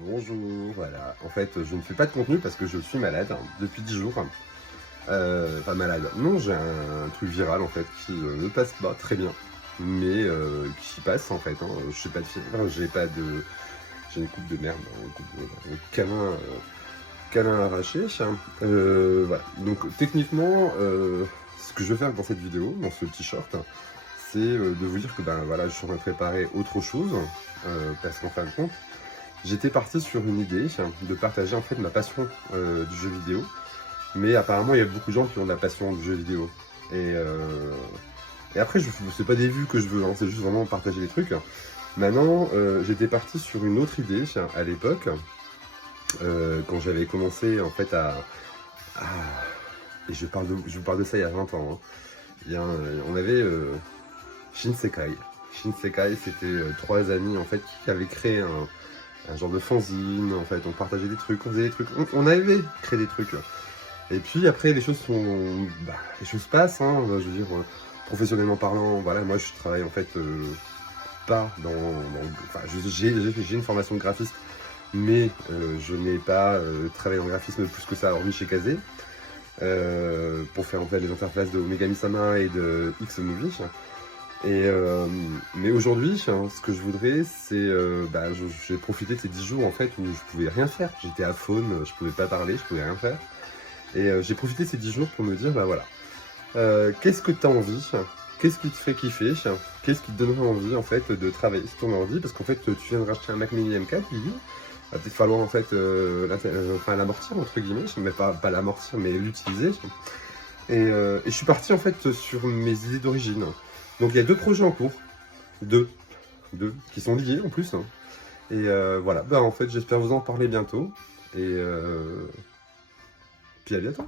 Bonjour, voilà. En fait, je ne fais pas de contenu parce que je suis malade depuis 10 jours. Pas malade. Non, j'ai un truc viral en fait qui ne passe pas très bien, mais qui passe en fait. Je sais pas de fièvre, j'ai pas de, j'ai une coupe de merde, un câlin, câlin arraché. Voilà. Donc techniquement, ce que je vais faire dans cette vidéo, dans ce petit short, c'est de vous dire que ben voilà, je suis en train de préparer autre chose parce qu'en fin de compte. J'étais parti sur une idée de partager en fait ma passion du jeu vidéo, mais apparemment il y a beaucoup de gens qui ont de la passion du jeu vidéo. Et, euh, et après, c'est pas des vues que je veux, c'est juste vraiment partager des trucs. Maintenant, j'étais parti sur une autre idée à l'époque, quand j'avais commencé en fait à- et je vous parle de ça il y a 20 ans. On avait Shinsekai. Shinsekai, c'était trois amis en fait qui avaient créé un genre de fanzine, en fait, on partageait des trucs, on faisait des trucs, on avait créé des trucs. Et puis après, les choses passent, je veux dire, professionnellement parlant, voilà, moi je travaille en fait pas enfin, j'ai une formation de graphiste, mais je n'ai pas travaillé en graphisme plus que ça, hormis chez Kazé, pour faire en fait les interfaces de Omegami Sama et de X-Movie. Mais aujourd'hui, ce que je voudrais, c'est, j'ai profité de ces 10 jours en fait où je pouvais rien faire. J'étais à faune, je pouvais pas parler, je pouvais rien faire. Et j'ai profité de ces 10 jours pour me dire, bah voilà, qu'est-ce que tu as envie? Qu'est-ce qui te fait kiffer? Qu'est-ce qui te donnerait envie en fait de travailler sur ton ordi? Parce qu'en fait, tu viens de racheter un Mac Mini M4, Lily. Va peut-être falloir en fait enfin, l'amortir entre guillemets, mais pas l'amortir, mais l'utiliser. Et je suis parti en fait sur mes idées d'origine. Donc il y a deux projets en cours, deux, qui sont liés en plus. Et voilà, en fait j'espère vous en parler bientôt. Et puis à bientôt.